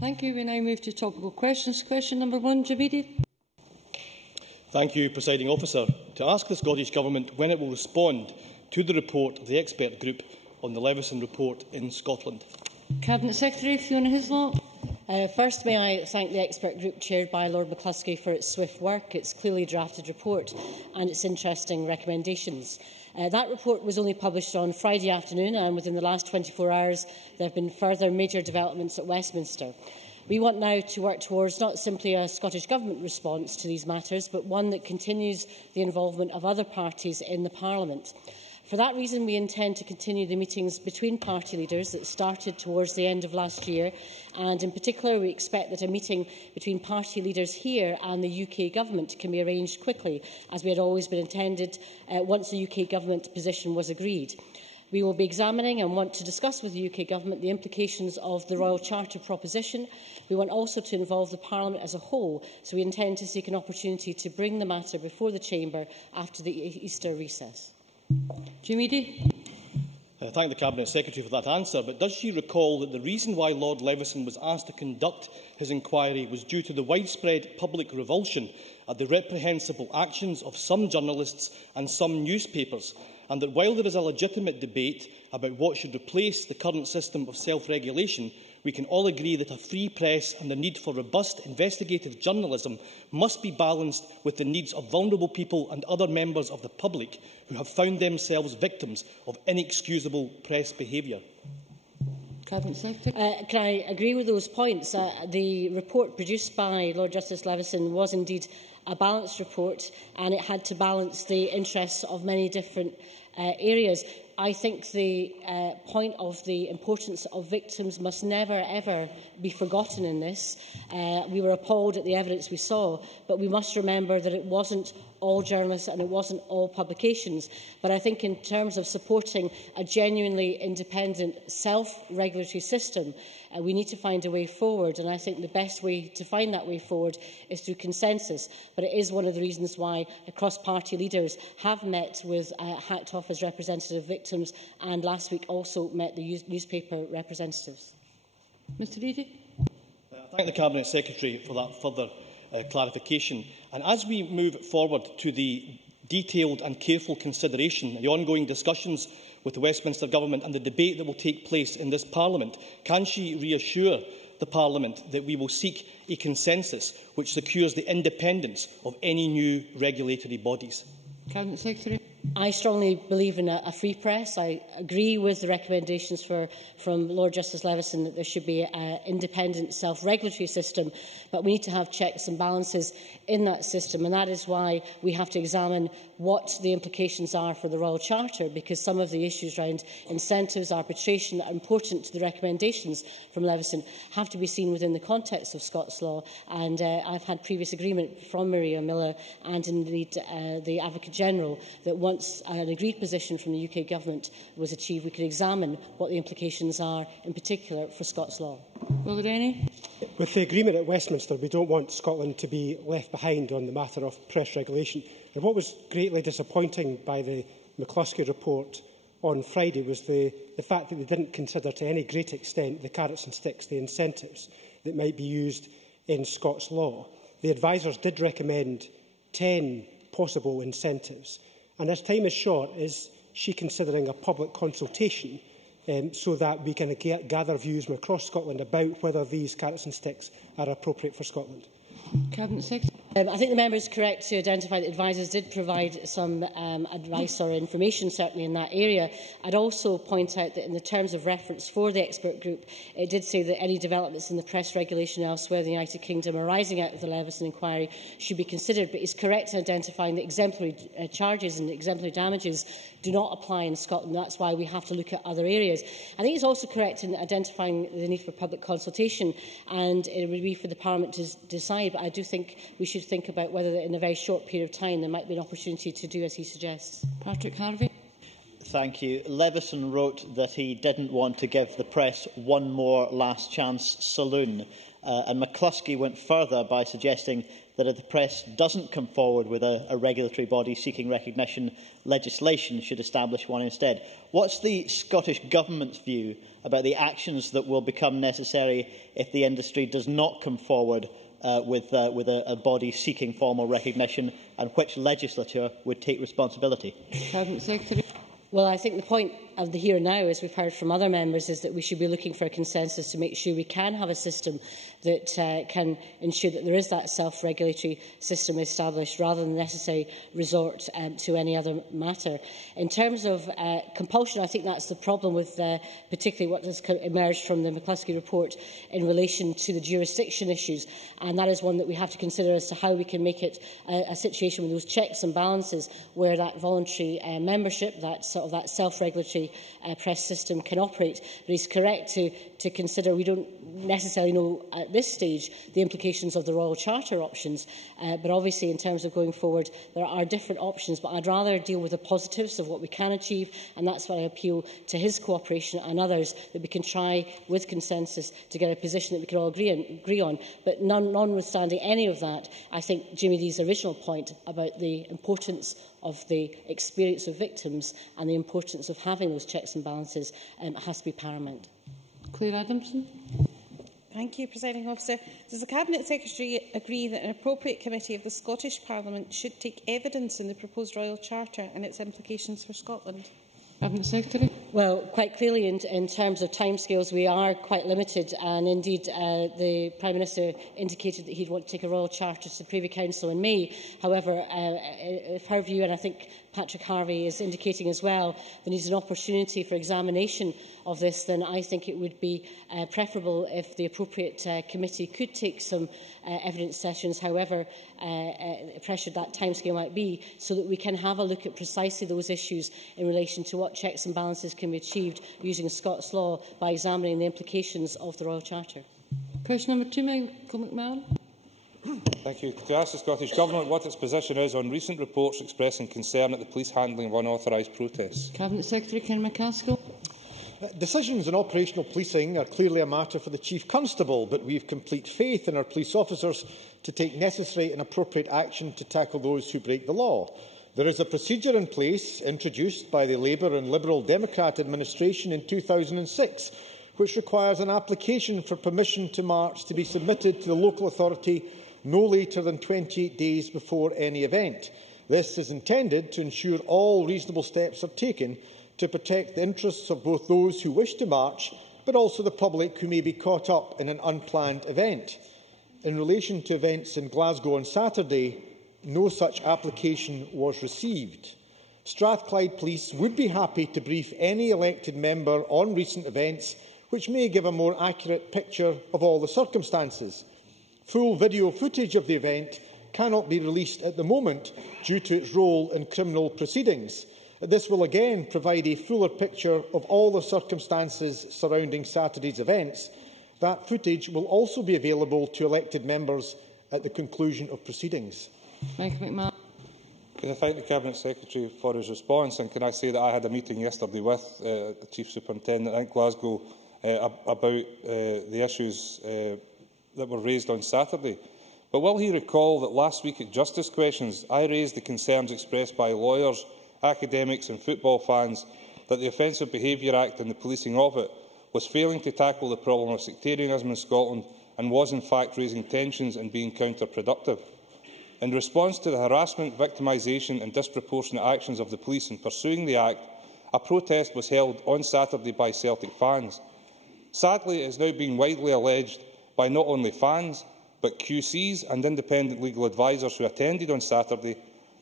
Thank you. We now move to topical questions. Question number 1, Eadie. Thank you, Presiding Officer. To ask the Scottish Government when it will respond to the report of the expert group on the Leveson Report in Scotland. Cabinet Secretary Fiona Hislop. First, may I thank the expert group chaired by Lord McCluskey for its swift work, its clearly drafted report and its interesting recommendations. That report was only published on Friday afternoon, and within the last 24 hours there have been further major developments at Westminster. We want now to work towards not simply a Scottish Government response to these matters, but one that continues the involvement of other parties in the Parliament. For that reason, we intend to continue the meetings between party leaders that started towards the end of last year, and in particular we expect that a meeting between party leaders here and the UK Government can be arranged quickly, as we had always been intended, once the UK Government position was agreed. We will be examining and want to discuss with the UK Government the implications of the Royal Charter proposition. We want also to involve the Parliament as a whole, so we intend to seek an opportunity to bring the matter before the Chamber after the Easter recess. Eadie. I thank the Cabinet Secretary for that answer, but does she recall that the reason why Lord Leveson was asked to conduct his inquiry was due to the widespread public revulsion at the reprehensible actions of some journalists and some newspapers, and that while there is a legitimate debate about what should replace the current system of self-regulation, we can all agree that a free press and the need for robust investigative journalism must be balanced with the needs of vulnerable people and other members of the public who have found themselves victims of inexcusable press behaviour. Cabinet Secretary. Can I agree with those points? The report produced by Lord Justice Leveson was indeed a balanced report, and it had to balance the interests of many different areas. I think the point of the importance of victims must never, ever be forgotten in this. We were appalled at the evidence we saw, but we must remember that it wasn't all journalists and it wasn't all publications. But I think in terms of supporting a genuinely independent self-regulatory system, we need to find a way forward, and I think the best way to find that way forward is through consensus. But it is one of the reasons why cross-party leaders have met with Hacked Office representative victims, and last week also met the newspaper representatives. Mr Eadie. I thank the Cabinet Secretary for that further clarification. And as we move forward to the detailed and careful consideration and the ongoing discussions with the Westminster Government and the debate that will take place in this Parliament, can she reassure the Parliament that we will seek a consensus which secures the independence of any new regulatory bodies? Cabinet Secretary. I strongly believe in a free press. I agree with the recommendations from Lord Justice Leveson that there should be an independent self-regulatory system, but we need to have checks and balances in that system, and that is why we have to examine what the implications are for the Royal Charter, because some of the issues around incentives, arbitration, that are important to the recommendations from Leveson have to be seen within the context of Scots law, and I've had previous agreement from Maria Miller and indeed the Advocate General that once an agreed position from the UK Government was achieved, we could examine what the implications are, in particular for Scots law. Will there any? With the agreement at Westminster, we don't want Scotland to be left behind on the matter of press regulation. And what was greatly disappointing by the McCluskey report on Friday was the fact that they didn't consider to any great extent the carrots and sticks, the incentives that might be used in Scots law. The advisers did recommend 10 possible incentives. And as time is short, is she considering a public consultation so that we can gather views from across Scotland about whether these carrots and sticks are appropriate for Scotland? Cabinet Secretary. I think the member is correct to identify that advisers did provide some advice or information, certainly in that area. I'd also point out that in the terms of reference for the expert group, it did say that any developments in the press regulation elsewhere in the United Kingdom arising out of the Leveson inquiry should be considered, but is correct in identifying that exemplary charges and exemplary damages do not apply in Scotland. That's why we have to look at other areas. I think it's also correct in identifying the need for public consultation, and it would be for the Parliament to decide, but I do think we should think about whether in a very short period of time there might be an opportunity to do as he suggests. Patrick Harvey. Thank you. Leveson wrote that he didn't want to give the press one more last chance saloon, and McCluskey went further by suggesting that if the press doesn't come forward with a regulatory body seeking recognition, legislation should establish one instead. What's the Scottish Government's view about the actions that will become necessary if the industry does not come forward with a body seeking formal recognition, and which legislature would take responsibility? Cabinet Secretary. Well, I think the point of the here and now, as we've heard from other members, is that we should be looking for a consensus to make sure we can have a system that can ensure that there is that self-regulatory system established, rather than necessary resort to any other matter. In terms of compulsion, I think that's the problem with particularly what has emerged from the McCluskey report in relation to the jurisdiction issues, and that is one that we have to consider as to how we can make it a situation with those checks and balances where that voluntary membership, that self-regulatory press system can operate. But he's correct to consider we don't necessarily know at this stage the implications of the Royal Charter options, but obviously in terms of going forward there are different options, but I'd rather deal with the positives of what we can achieve, and that's why I appeal to his cooperation and others, that we can try with consensus to get a position that we can all agree on. But notwithstanding any of that, I think Jimmy Dee's original point about the importance of the experience of victims and the importance of having those checks and balances has to be paramount. Claire Adamson. Thank you, Presiding Officer. Does the Cabinet Secretary agree that an appropriate committee of the Scottish Parliament should take evidence in the proposed Royal Charter and its implications for Scotland? Cabinet Secretary. Well, quite clearly, in terms of timescales, we are quite limited, and indeed the Prime Minister indicated that he'd want to take a Royal Charter to the Privy Council in May. However, if her view, and I think Patrick Harvey is indicating as well, there needs an opportunity for examination of this, then I think it would be preferable if the appropriate committee could take some evidence sessions, however pressured that timescale might be, so that we can have a look at precisely those issues in relation to what checks and balances can be achieved using Scots law by examining the implications of the Royal Charter. Question number 2, Michael McMahon. Thank you. To ask the Scottish Government what its position is on recent reports expressing concern at the police handling of unauthorised protests. Cabinet Secretary Ken McCaskill. Decisions on operational policing are clearly a matter for the Chief Constable, but we have complete faith in our police officers to take necessary and appropriate action to tackle those who break the law. There is a procedure in place introduced by the Labour and Liberal Democrat administration in 2006, which requires an application for permission to march to be submitted to the local authority no later than 20 days before any event. This is intended to ensure all reasonable steps are taken to protect the interests of both those who wish to march, but also the public who may be caught up in an unplanned event. In relation to events in Glasgow on Saturday, no such application was received. Strathclyde Police would be happy to brief any elected member on recent events, which may give a more accurate picture of all the circumstances. Full video footage of the event cannot be released at the moment due to its role in criminal proceedings. This will again provide a fuller picture of all the circumstances surrounding Saturday's events. That footage will also be available to elected members at the conclusion of proceedings. Michael McMahon. Can I thank the Cabinet Secretary for his response, and can I say that I had a meeting yesterday with the Chief Superintendent in Glasgow about the issues that were raised on Saturday. But will he recall that last week at Justice Questions I raised the concerns expressed by lawyers, academics and football fans that the Offensive Behaviour Act and the policing of it was failing to tackle the problem of sectarianism in Scotland and was in fact raising tensions and being counterproductive. In response to the harassment, victimisation and disproportionate actions of the police in pursuing the Act, a protest was held on Saturday by Celtic fans. Sadly, it is now being widely alleged by not only fans, but QCs and independent legal advisers who attended on Saturday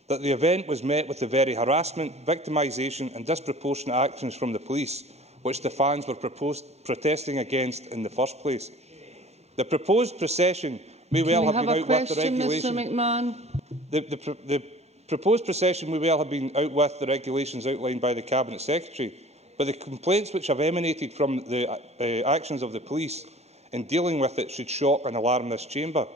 that the event was met with the very harassment, victimisation and disproportionate actions from the police, which the fans were protesting against in the first place. The proposed procession may well have been out with the regulations. The proposed procession may well have been out with the regulations outlined by the Cabinet Secretary, but the complaints which have emanated from the actions of the police in dealing with it should shock and alarm this chamber.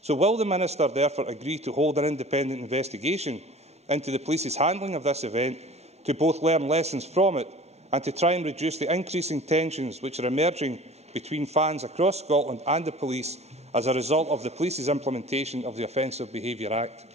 So will the Minister therefore agree to hold an independent investigation into the police's handling of this event, to both learn lessons from it and to try and reduce the increasing tensions which are emerging between fans across Scotland and the police as a result of the police's implementation of the Offensive Behaviour Act?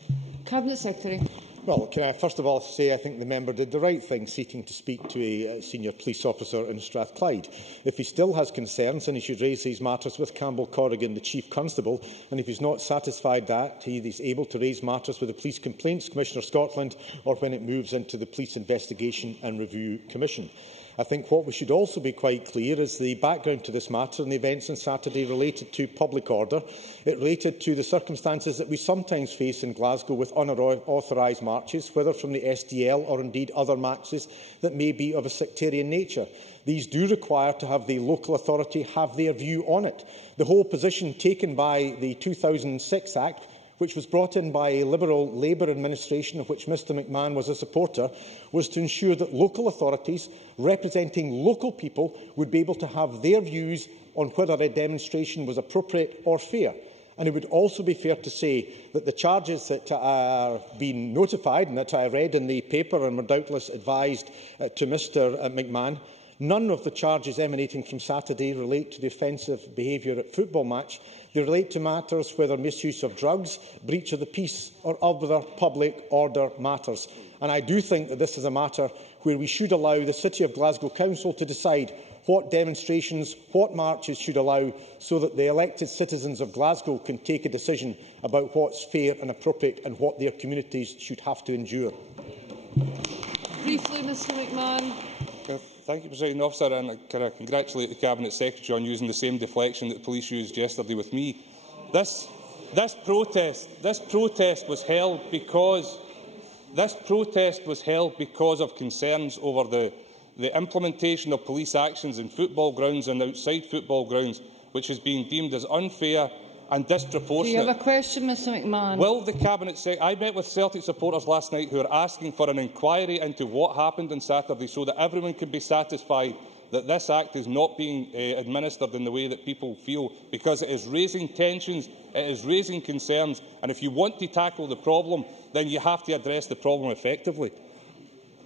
Cabinet Secretary. Well, can I first of all say I think the member did the right thing seeking to speak to a senior police officer in Strathclyde. If he still has concerns, then he should raise these matters with Campbell Corrigan, the Chief Constable, and if he is not satisfied that, he is able to raise matters with the Police Complaints Commissioner Scotland or when it moves into the Police Investigation and Review Commission. I think what we should also be quite clear is the background to this matter and the events on Saturday related to public order. It related to the circumstances that we sometimes face in Glasgow with unauthorised marches, whether from the SDL or indeed other marches that may be of a sectarian nature. These do require to have the local authority have their view on it. The whole position taken by the 2006 Act, which was brought in by a Liberal Labour administration of which Mr McMahon was a supporter, was to ensure that local authorities representing local people would be able to have their views on whether a demonstration was appropriate or fair. And it would also be fair to say that the charges that are being notified and that I read in the paper and were doubtless advised to Mr McMahon, none of the charges emanating from Saturday relate to the offensive behaviour at football match. They relate to matters whether misuse of drugs, breach of the peace or other public order matters. And I do think that this is a matter where we should allow the City of Glasgow Council to decide what demonstrations, what marches should allow, so that the elected citizens of Glasgow can take a decision about what's fair and appropriate and what their communities should have to endure. Briefly, Mr McMahon. Thank you, Presiding Officer, and I congratulate the Cabinet Secretary on using the same deflection that the police used yesterday with me. This protest was held because of concerns over the implementation of police actions in football grounds and outside football grounds, which has been deemed as unfair and disproportionate. Do you have a question, Mr McMahon? Will the Cabinet Secretary... I met with Celtic supporters last night who are asking for an inquiry into what happened on Saturday so that everyone can be satisfied that this Act is not being administered in the way that people feel, because it is raising tensions, it is raising concerns, and if you want to tackle the problem, then you have to address the problem effectively.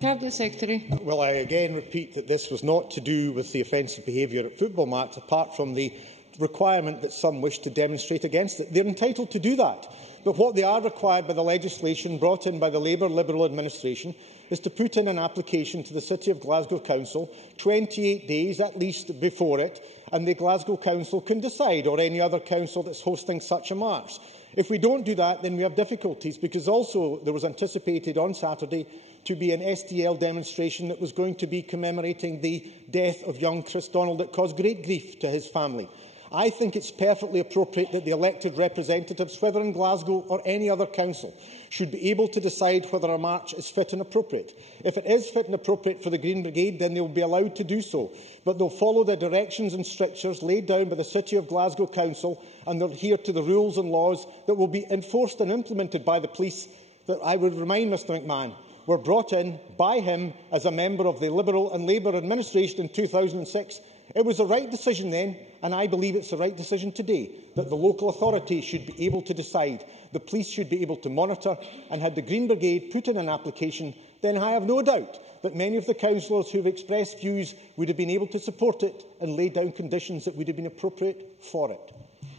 Cabinet Secretary. Well, I again repeat that this was not to do with the offensive behaviour at football match, apart from the requirement that some wish to demonstrate against it. They are entitled to do that. But what they are required by the legislation brought in by the Labour Liberal administration is to put in an application to the City of Glasgow Council 28 days at least before it, and the Glasgow Council can decide, or any other council that is hosting such a march. If we don't do that, then we have difficulties, because also there was anticipated on Saturday to be an SDL demonstration that was going to be commemorating the death of young Chris Donald that caused great grief to his family. I think it's perfectly appropriate that the elected representatives, whether in Glasgow or any other council, should be able to decide whether a march is fit and appropriate. If it is fit and appropriate for the Green Brigade, then they will be allowed to do so. But they'll follow the directions and strictures laid down by the City of Glasgow Council, and they'll adhere to the rules and laws that will be enforced and implemented by the police, that I would remind Mr McMahon were brought in by him as a member of the Liberal and Labour administration in 2006. It was the right decision then, and I believe it's the right decision today, that the local authority should be able to decide. The police should be able to monitor, and had the Green Brigade put in an application, then I have no doubt that many of the councillors who have expressed views would have been able to support it and lay down conditions that would have been appropriate for it.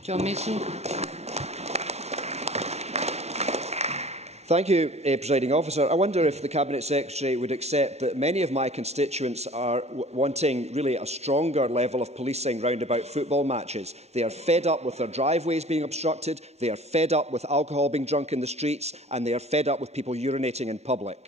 John Mason. Thank you, Presiding Officer. I wonder if the Cabinet Secretary would accept that many of my constituents are wanting really a stronger level of policing round about football matches. They are fed up with their driveways being obstructed, they are fed up with alcohol being drunk in the streets, and they are fed up with people urinating in public.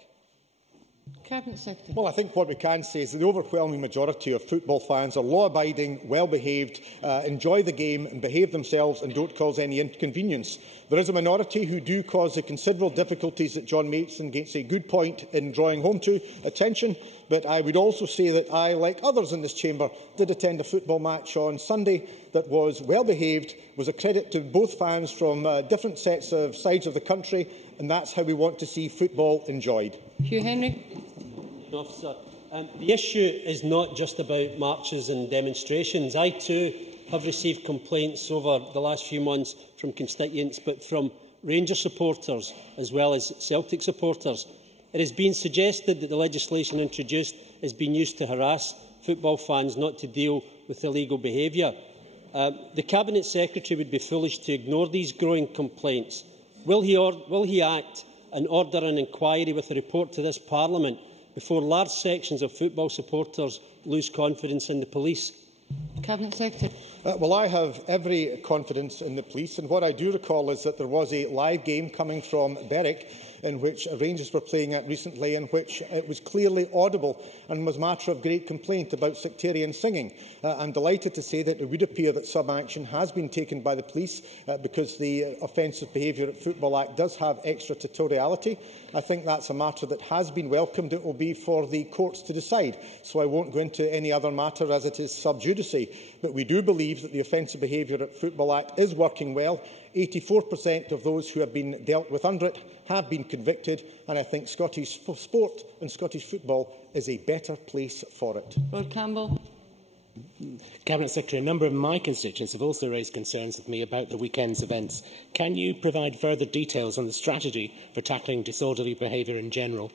Cabinet Secretary. Well, I think what we can say is that the overwhelming majority of football fans are law-abiding, well-behaved, enjoy the game and behave themselves and don't cause any inconvenience. There is a minority who do cause the considerable difficulties that John Mason makes a good point in drawing home to attention, but I would also say that I, like others in this chamber, did attend a football match on Sunday that was well-behaved, was a credit to both fans from different sides of the country, and that's how we want to see football enjoyed. Hugh Henry. Officer, the issue is not just about marches and demonstrations. I too have received complaints over the last few months from constituents, but from Rangers supporters as well as Celtic supporters. It has been suggested that the legislation introduced is being used to harass football fans, not to deal with illegal behaviour. The Cabinet Secretary would be foolish to ignore these growing complaints. Will he act and order an inquiry with a report to this Parliament before large sections of football supporters lose confidence in the police? Cabinet Secretary. Well, I have every confidence in the police, and what I do recall is that there was a live game coming from Berwick in which Rangers were playing at recently, in which it was clearly audible and was matter of great complaint about sectarian singing. I'm delighted to say that it would appear that some action has been taken by the police because the Offensive Behaviour at Football Act does have extraterritoriality. I think that's a matter that has been welcomed. It will be for the courts to decide, so I won't go into any other matter as it is sub judice. But we do believe that the Offensive Behaviour at Football Act is working well. 84% of those who have been dealt with under it have been convicted, and I think Scottish sport and Scottish football is a better place for it. Lord Campbell. Cabinet Secretary, a number of my constituents have also raised concerns with me about the weekend's events. Can you provide further details on the strategy for tackling disorderly behaviour in general?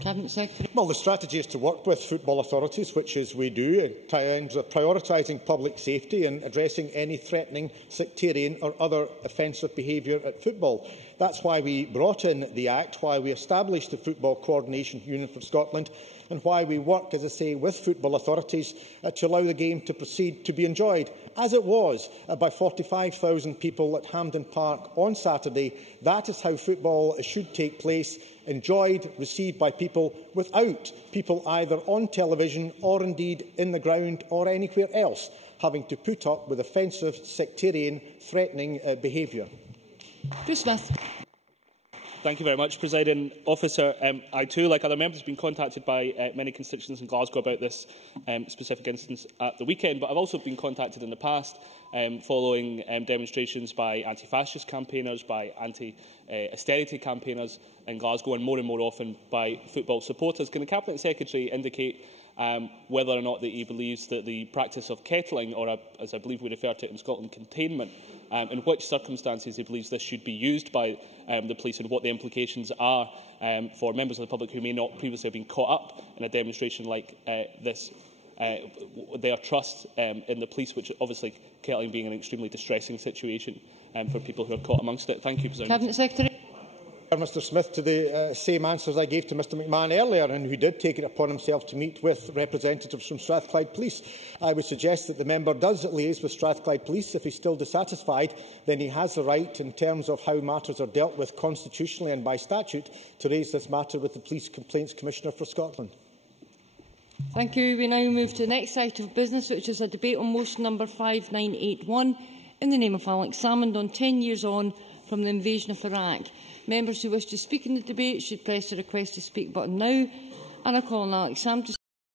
Cabinet Secretary. Well, the strategy is to work with football authorities, which is we do, in terms of prioritising public safety and addressing any threatening, sectarian or other offensive behaviour at football. That's why we brought in the Act, why we established the Football Coordination Union for Scotland, and why we work, as I say, with football authorities to allow the game to proceed to be enjoyed, as it was by 45,000 people at Hampden Park on Saturday. That is how football should take place, enjoyed, received by people, without people either on television or indeed in the ground or anywhere else having to put up with offensive, sectarian, threatening behaviour. Bruce Smith. Thank you very much, Presiding Officer. I too, like other members, have been contacted by many constituents in Glasgow about this specific instance at the weekend, but I've also been contacted in the past following demonstrations by anti-fascist campaigners, by anti-austerity campaigners in Glasgow, and more often by football supporters. Can the Cabinet Secretary indicate whether or not that he believes that the practice of kettling, or as I believe we refer to it in Scotland, containment, in which circumstances he believes this should be used by the police, and what the implications are for members of the public who may not previously have been caught up in a demonstration like this, their trust in the police, which obviously kettling being an extremely distressing situation for people who are caught amongst it. Thank you, President. Cabinet Secretary. Mr Smith to the same answers I gave to Mr McMahon earlier, and who did take it upon himself to meet with representatives from Strathclyde Police. I would suggest that the member does liaise with Strathclyde Police. If he is still dissatisfied, then he has the right, in terms of how matters are dealt with constitutionally and by statute, to raise this matter with the Police Complaints Commissioner for Scotland. Thank you. We now move to the next item of business, which is a debate on motion number 5981 in the name of Alex Salmond on 10 years on from the invasion of Iraq. Members who wish to speak in the debate should press the request to speak button now, and I call on Alex Salmond to